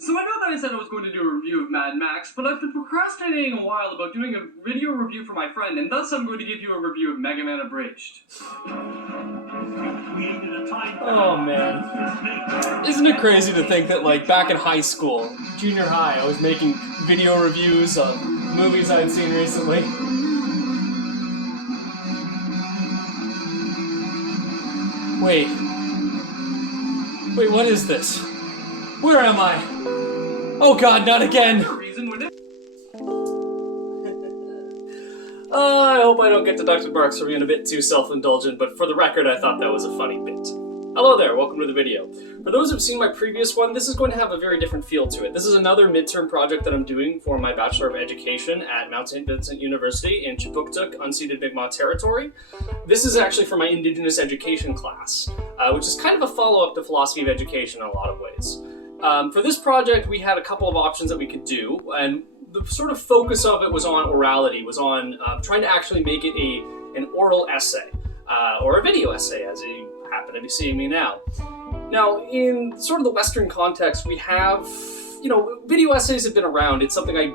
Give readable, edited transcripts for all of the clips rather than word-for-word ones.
So I know that I said I was going to do a review of Mad Max, but I've been procrastinating a while about doing a video review for my friend, and thus I'm going to give you a review of Mega Man Abridged. Oh man. Isn't it crazy to think that, like, back in high school, junior high, I was making video reviews of movies I'd seen recently? Wait, what is this? Where am I? Oh god, not again! I hope I don't get deducted marks for being a bit too self-indulgent, but for the record, I thought that was a funny bit. Hello there, welcome to the video. For those who've seen my previous one, this is going to have a very different feel to it. This is another midterm project that I'm doing for my Bachelor of Education at Mount St. Vincent University in Chipuktuk, unceded Mi'kmaq territory. This is actually for my Indigenous Education class, which is kind of a follow-up to Philosophy of Education in a lot of ways. For this project, we had a couple of options that we could do, and the sort of focus of it was on orality, was on trying to actually make it an oral essay, or a video essay, as you happen to be seeing me now. Now, in sort of the Western context, we have, video essays have been around. It's something I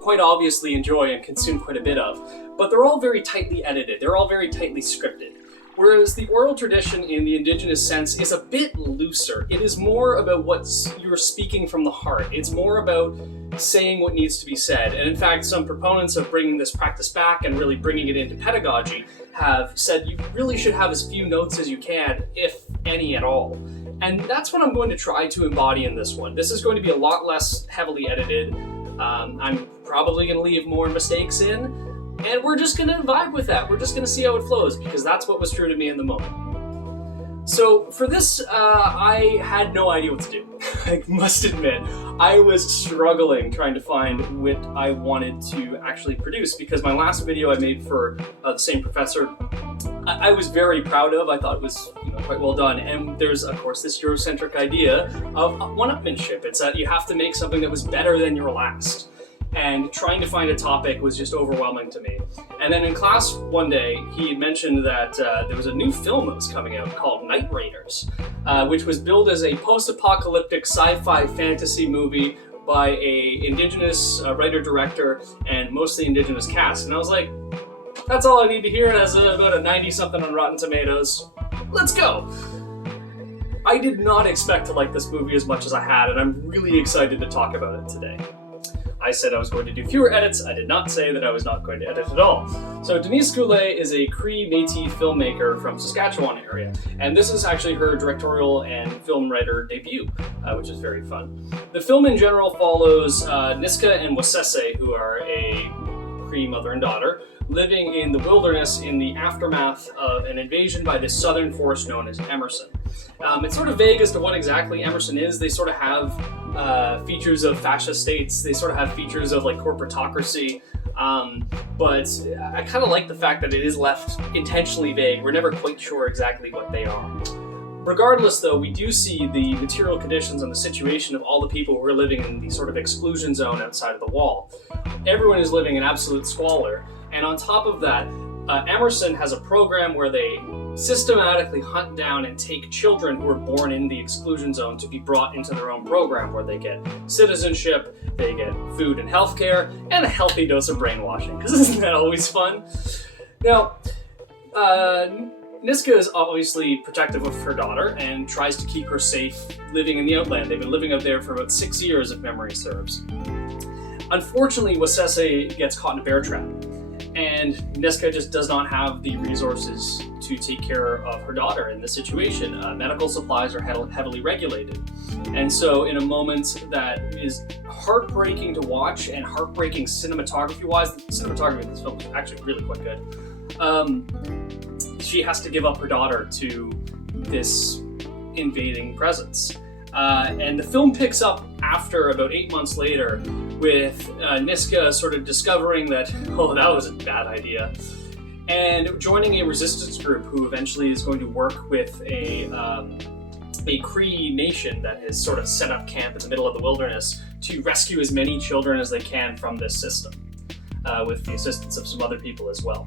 quite obviously enjoy and consume quite a bit of, but they're all very tightly edited. They're all very tightly scripted. Whereas the oral tradition in the Indigenous sense is a bit looser. It is more about what you're speaking from the heart. It's more about saying what needs to be said. And in fact, some proponents of bringing this practice back and really bringing it into pedagogy have said you really should have as few notes as you can, if any at all. And that's what I'm going to try to embody in this one. This is going to be a lot less heavily edited. I'm probably going to leave more mistakes in. And we're just going to vibe with that. We're just going to see how it flows, because that's what was true to me in the moment. So for this, I had no idea what to do. I must admit, I was struggling trying to find what I wanted to actually produce, because my last video I made for the same professor, I was very proud of. I thought it was quite well done. And there's, of course, this Eurocentric idea of one-upmanship. It's that you have to make something that was better than your last. And trying to find a topic was just overwhelming to me. And then in class one day, he had mentioned that there was a new film that was coming out called Night Raiders, which was billed as a post-apocalyptic sci-fi fantasy movie by a Indigenous writer-director and mostly Indigenous cast. And I was like, that's all I need to hear. It has about a 90-something on Rotten Tomatoes. Let's go! I did not expect to like this movie as much as I had, and I'm really excited to talk about it today. I said I was going to do fewer edits. I did not say that I was not going to edit at all. So Denise Goulet is a Cree Métis filmmaker from Saskatchewan area, and this is actually her directorial and film writer debut, which is very fun. The film in general follows Niska and Wasese, who are a Cree mother and daughter, living in the wilderness in the aftermath of an invasion by this southern force known as Emerson. It's sort of vague as to what exactly Emerson is. They sort of have features of fascist states. They sort of have features of like corporatocracy. But I kind of like the fact that it is left intentionally vague. We're never quite sure exactly what they are. Regardless, though, we do see the material conditions and the situation of all the people who are living in the sort of exclusion zone outside of the wall. Everyone is living in absolute squalor. And on top of that, Emerson has a program where they systematically hunt down and take children who are born in the exclusion zone to be brought into their own program, where they get citizenship, they get food and healthcare, and a healthy dose of brainwashing, because isn't that always fun? Now, Niska is obviously protective of her daughter and tries to keep her safe living in the outland. They've been living out there for about 6 years, if memory serves. Unfortunately, Wasese gets caught in a bear trap, and Niska just does not have the resources to take care of her daughter in this situation. Medical supplies are heavily regulated. And so in a moment that is heartbreaking to watch and heartbreaking cinematography-wise, the cinematography in this film is actually really quite good, she has to give up her daughter to this invading presence. And the film picks up after about 8 months later with Niska sort of discovering that, oh, that was a bad idea, and joining a resistance group who eventually is going to work with a Cree nation that has sort of set up camp in the middle of the wilderness to rescue as many children as they can from this system, with the assistance of some other people as well.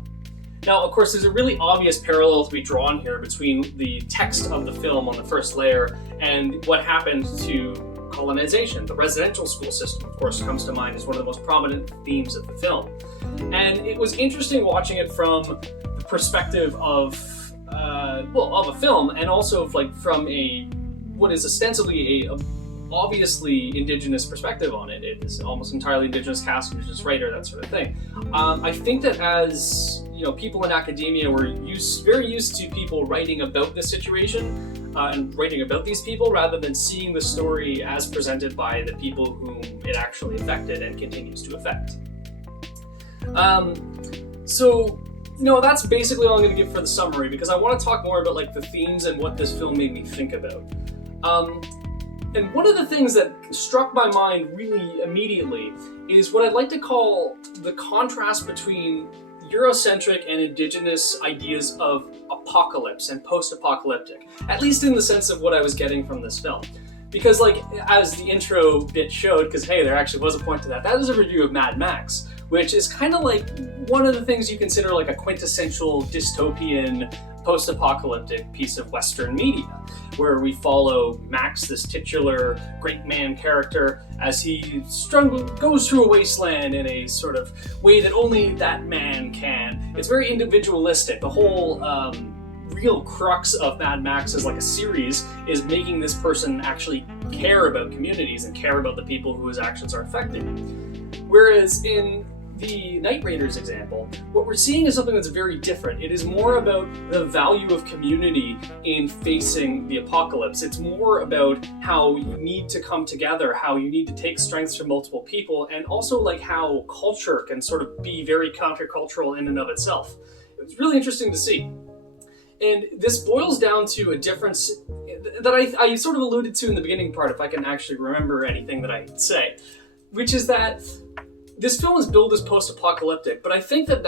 Now, of course, there's a really obvious parallel to be drawn here between the text of the film on the first layer and what happened to colonization. The residential school system, of course, comes to mind as one of the most prominent themes of the film. And it was interesting watching it from the perspective of, of a film, and also from what is ostensibly a obviously indigenous perspective on it. It is almost entirely indigenous cast, indigenous writer, that sort of thing. I think that as people in academia were very used to people writing about this situation and writing about these people rather than seeing the story as presented by the people whom it actually affected and continues to affect. That's basically all I'm going to give for the summary, because I want to talk more about the themes and what this film made me think about. And one of the things that struck my mind really immediately is what I'd like to call the contrast between Eurocentric and indigenous ideas of apocalypse and post-apocalyptic, at least in the sense of what I was getting from this film. Because as the intro bit showed, because hey, there actually was a point to that is a review of Mad Max, which is kind of one of the things you consider a quintessential dystopian post-apocalyptic piece of Western media, where we follow Max, this titular great man character, as he goes through a wasteland in a sort of way that only that man can. It's very individualistic. The whole real crux of Mad Max as a series is making this person actually care about communities and care about the people whose actions are affecting. Whereas in the Night Raiders example, what we're seeing is something that's very different. It is more about the value of community in facing the apocalypse. It's more about how you need to come together, how you need to take strengths from multiple people, and also how culture can sort of be very countercultural in and of itself. It's really interesting to see. And this boils down to a difference that I sort of alluded to in the beginning part, if I can actually remember anything that I say, which is that this film is billed as post-apocalyptic, but I think that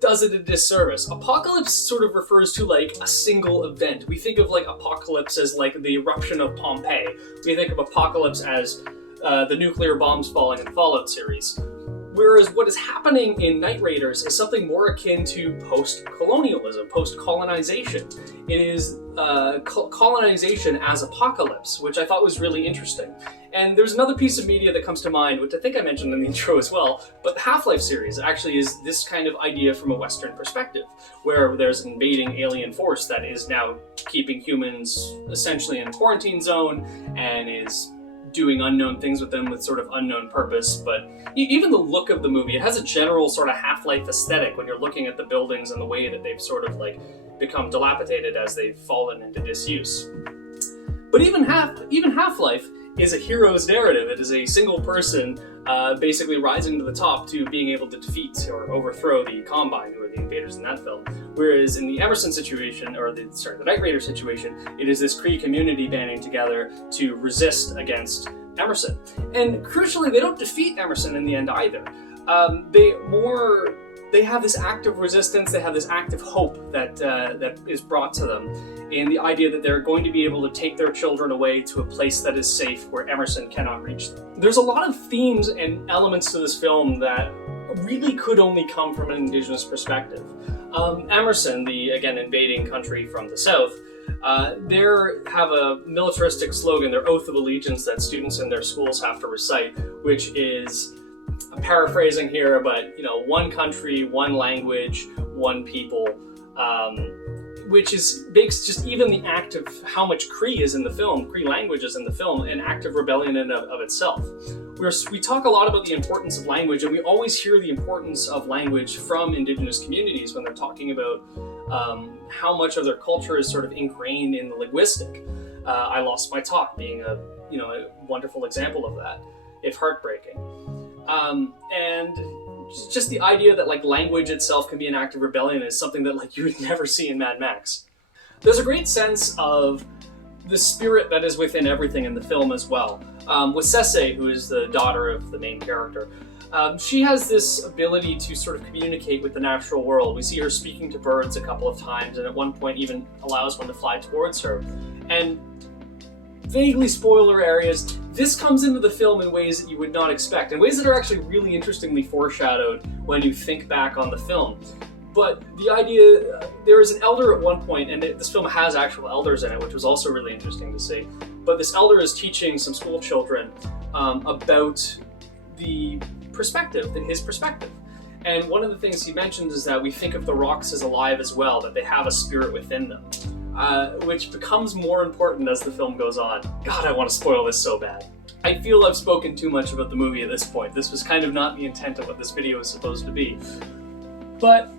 does it a disservice. Apocalypse sort of refers to a single event. We think of apocalypse as the eruption of Pompeii. We think of apocalypse as the nuclear bombs falling in the Fallout series. Whereas what is happening in Night Raiders is something more akin to post-colonialism, post-colonization. It is colonization as apocalypse, which I thought was really interesting. And there's another piece of media that comes to mind, which I think I mentioned in the intro as well, but the Half-Life series actually is this kind of idea from a Western perspective, where there's an invading alien force that is now keeping humans essentially in a quarantine zone and is doing unknown things with them with sort of unknown purpose. But even the look of the movie, it has a general sort of Half-Life aesthetic when you're looking at the buildings and the way that they've sort of become dilapidated as they've fallen into disuse. But even Half-Life is a hero's narrative. It is a single person basically rising to the top to being able to defeat or overthrow the Combine, who are the invaders in that film. Whereas in the Emerson situation, or the Night Raider situation, it is this Cree community banding together to resist against Emerson. And crucially, they don't defeat Emerson in the end either. They have this act of resistance, they have this act of hope that is brought to them, in the idea that they're going to be able to take their children away to a place that is safe where Emerson cannot reach them. There's a lot of themes and elements to this film that really could only come from an indigenous perspective. Emerson, the, again, invading country from the south, they have a militaristic slogan, their oath of allegiance, that students in their schools have to recite, which is, I'm paraphrasing here, but one country, one language, one people, which makes just even the act of how much Cree is in the film, Cree language is in the film, an act of rebellion in and of itself. We talk a lot about the importance of language, and we always hear the importance of language from indigenous communities when they're talking about how much of their culture is sort of ingrained in the linguistic. I Lost My Talk being a wonderful example of that, if heartbreaking. And just the idea that language itself can be an act of rebellion is something that you would never see in Mad Max. There's a great sense of the spirit that is within everything in the film as well. With Cece, who is the daughter of the main character, she has this ability to sort of communicate with the natural world. We see her speaking to birds a couple of times, and at one point even allows one to fly towards her. And vaguely spoiler areas, this comes into the film in ways that you would not expect, in ways that are actually really interestingly foreshadowed when you think back on the film. But the idea, there is an elder at one point, and this film has actual elders in it, which was also really interesting to see, but this elder is teaching some school children about the perspective, in his perspective. And one of the things he mentions is that we think of the rocks as alive as well, that they have a spirit within them, which becomes more important as the film goes on. God, I want to spoil this so bad. I feel I've spoken too much about the movie at this point. This was kind of not the intent of what this video is supposed to be. But,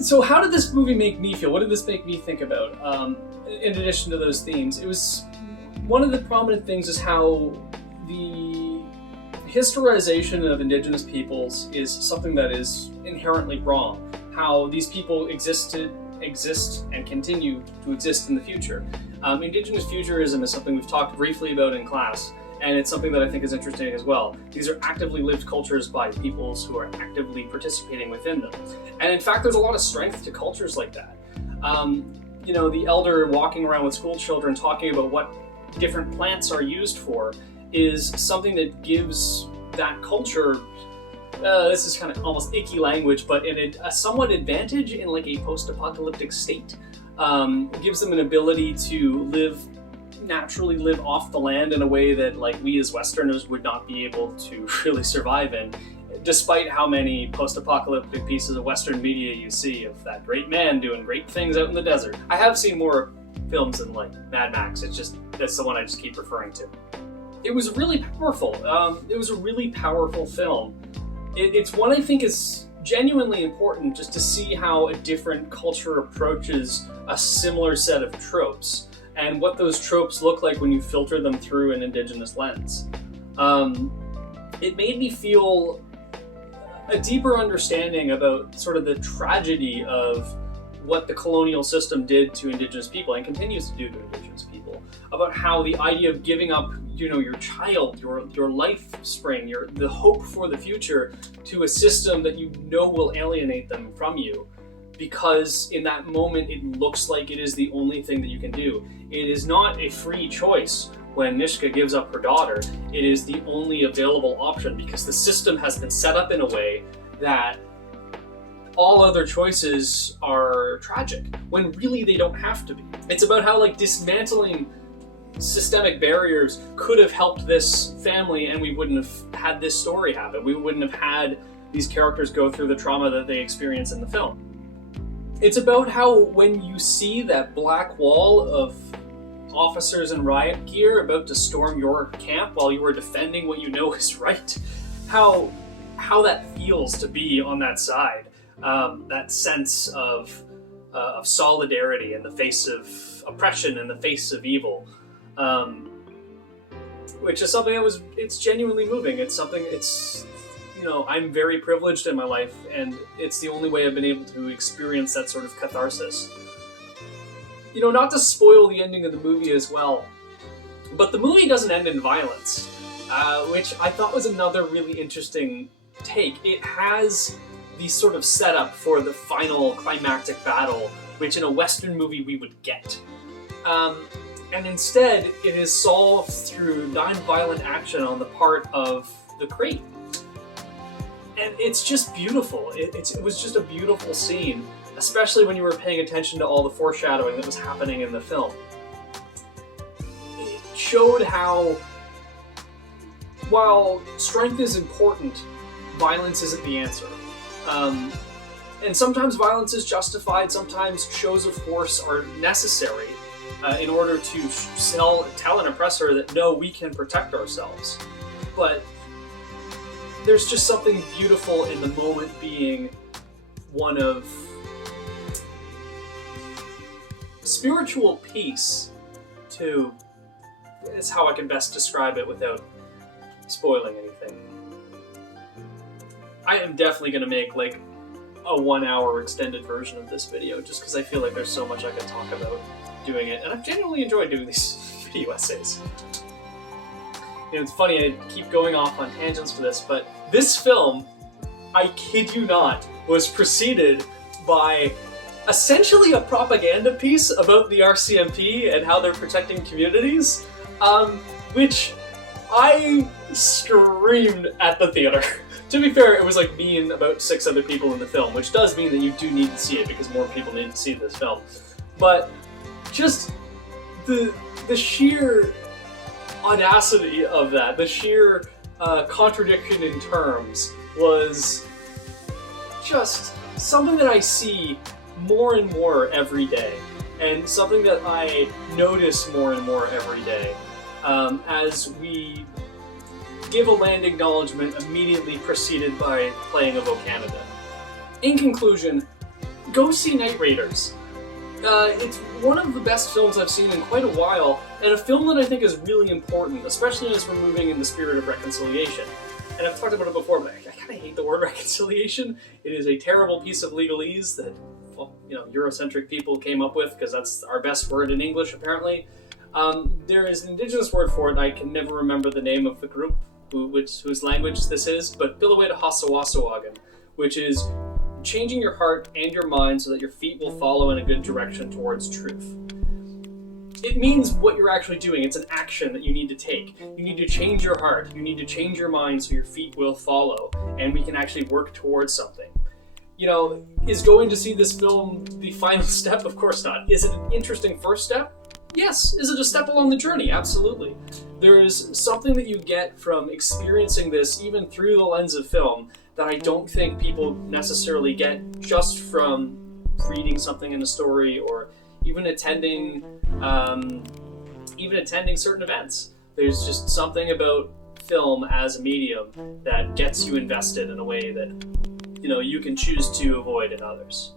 so how did this movie make me feel? What did this make me think about? In addition to those themes, it was, one of the prominent things is how the historization of Indigenous peoples is something that is inherently wrong. How these people exist and continue to exist in the future. Indigenous futurism is something we've talked briefly about in class, and it's something that I think is interesting as well. These are actively lived cultures by peoples who are actively participating within them. And in fact, there's a lot of strength to cultures like that. You know, the elder walking around with school children talking about what different plants are used for is something that gives that culture, this is kind of almost icky language, but in a somewhat advantage in like a post-apocalyptic state. Gives them an ability to naturally live off the land in a way that like we as Westerners would not be able to really survive in, despite how many post-apocalyptic pieces of Western media you see of that great man doing great things out in the desert. I have seen more films than like Mad Max, it's just, that's the one I just keep referring to. It was really powerful. It was a really powerful film. It's one I think is genuinely important just to see how a different culture approaches a similar set of tropes and what those tropes look like when you filter them through an Indigenous lens. It made me feel a deeper understanding about sort of the tragedy of what the colonial system did to Indigenous people and continues to do to Indigenous people, about how the idea of giving up, you know, your child, your life spring, the hope for the future to a system that you know will alienate them from you, because in that moment it looks like it is the only thing that you can do. It is not a free choice when Nishka gives up her daughter. It is the only available option because the system has been set up in a way that all other choices are tragic, when really they don't have to be. It's about how like dismantling systemic barriers could have helped this family and we wouldn't have had this story happen. We wouldn't have had these characters go through the trauma that they experience in the film. It's about how when you see that black wall of officers in riot gear about to storm your camp while you are defending what you know is right, how that feels to be on that side. That sense of solidarity in the face of oppression, in the face of evil, which is something it's genuinely moving. It's something, you know, I'm very privileged in my life, and it's the only way I've been able to experience that sort of catharsis. You know, not to spoil the ending of the movie as well, but the movie doesn't end in violence, which I thought was another really interesting take. It has the sort of setup for the final climactic battle, which in a Western movie we would get. And instead, it is solved through non-violent action on the part of the Cree. And it's just beautiful. It was just a beautiful scene, especially when you were paying attention to all the foreshadowing that was happening in the film. It showed how, while strength is important, violence isn't the answer. And sometimes violence is justified, sometimes shows of force are necessary in order to tell an oppressor that no, we can protect ourselves. But there's just something beautiful in the moment being one of spiritual peace, too. It's how I can best describe it without spoiling anything. I am definitely going to make like a 1-hour extended version of this video just because I feel like there's so much I could talk about doing it, and I've genuinely enjoyed doing these video essays. You know, it's funny, I keep going off on tangents for this, but this film, I kid you not, was preceded by essentially a propaganda piece about the RCMP and how they're protecting communities, which I screamed at the theater. To be fair, it was like me and about 6 other people in the film, which does mean that you do need to see it because more people need to see this film. But just the sheer audacity of that, the sheer contradiction in terms was just something that I see more and more every day, and something that I notice more and more every day as we give a land acknowledgement immediately preceded by playing of O Canada. In conclusion, go see Night Raiders. It's one of the best films I've seen in quite a while, and a film that I think is really important, especially as we're moving in the spirit of reconciliation. And I've talked about it before, but I kind of hate the word reconciliation. It is a terrible piece of legalese that, well, Eurocentric people came up with, because that's our best word in English, apparently. There is an indigenous word for it, and I can never remember the name of the group whose language this is, but Bilaweda Hasawasawagan, which is changing your heart and your mind so that your feet will follow in a good direction towards truth. It means what you're actually doing. It's an action that you need to take. You need to change your heart. You need to change your mind so your feet will follow, and we can actually work towards something. Is going to see this film the final step? Of course not. Is it an interesting first step? Yes. Is it a step along the journey? Absolutely. There is something that you get from experiencing this, even through the lens of film, that I don't think people necessarily get just from reading something in a story or even attending certain events. There's just something about film as a medium that gets you invested in a way that you can choose to avoid in others.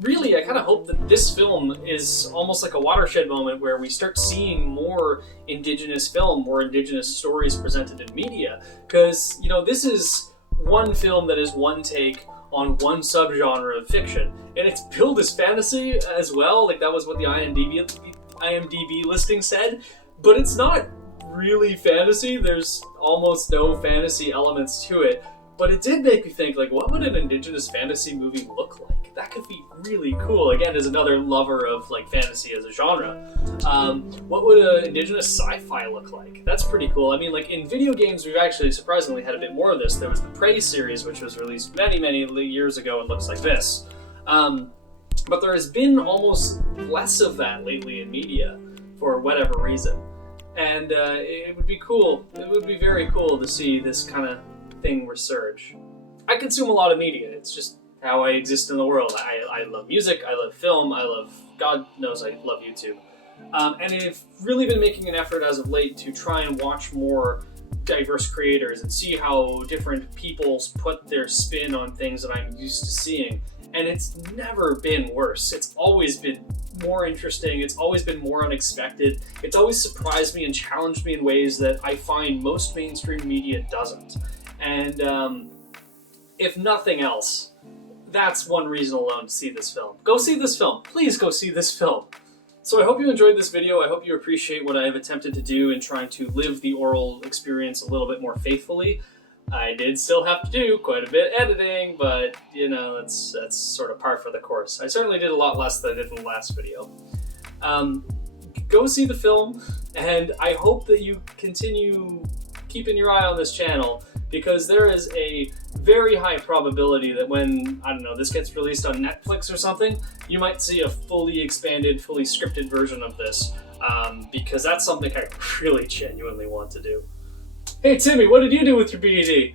Really, I kind of hope that this film is almost like a watershed moment where we start seeing more Indigenous film, more Indigenous stories presented in media, because this is one film that is one take on one subgenre of fiction, and it's billed as fantasy as well. Like, that was what the IMDb listing said, but it's not really fantasy. There's almost no fantasy elements to it, but it did make me think, like, what would an Indigenous fantasy movie look like? That could be really cool. Again, as another lover of like fantasy as a genre, what would an Indigenous sci-fi look like? That's pretty cool. I mean, like, in video games, we've actually surprisingly had a bit more of this. There was the Prey series, which was released many years ago and looks like this. But there has been almost less of that lately in media for whatever reason. And it would be cool. It would be very cool to see this kind of thing resurge. I consume a lot of media. It's just how I exist in the world. I love music, I love film, God knows I love YouTube. And I've really been making an effort as of late to try and watch more diverse creators and see how different people put their spin on things that I'm used to seeing. And it's never been worse. It's always been more interesting. It's always been more unexpected. It's always surprised me and challenged me in ways that I find most mainstream media doesn't. And if nothing else, that's one reason alone to see this film. Go see this film. Please go see this film. So I hope you enjoyed this video. I hope you appreciate what I have attempted to do in trying to live the oral experience a little bit more faithfully. I did still have to do quite a bit editing, but that's sort of par for the course. I certainly did a lot less than I did in the last video. Go see the film, and I hope that you continue keeping your eye on this channel, because there is a very high probability that when, this gets released on Netflix or something, you might see a fully expanded, fully scripted version of this, because that's something I really genuinely want to do. Hey Timmy, what did you do with your BD?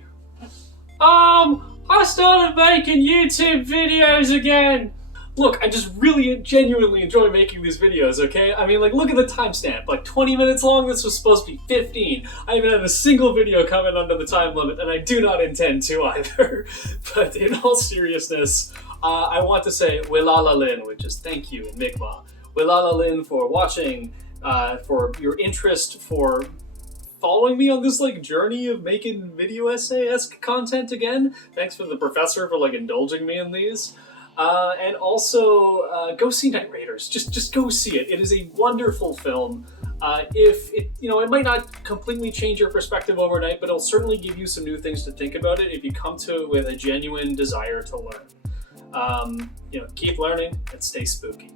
I started making YouTube videos again! Look, I just really genuinely enjoy making these videos, okay? I mean, like, look at the timestamp. Like, 20 minutes long, this was supposed to be 15. I haven't had a single video come in under the time limit, and I do not intend to either. But in all seriousness, I want to say Wilala Lin, which is thank you in Mi'kmaq. Wilala Lin for watching, for your interest, for following me on this like journey of making video essay-esque content again. Thanks for the professor for like indulging me in these. And also, go see Night Raiders. Just go see it. It is a wonderful film. If it, it might not completely change your perspective overnight, but it'll certainly give you some new things to think about it if you come to it with a genuine desire to learn. Keep learning and stay spooky.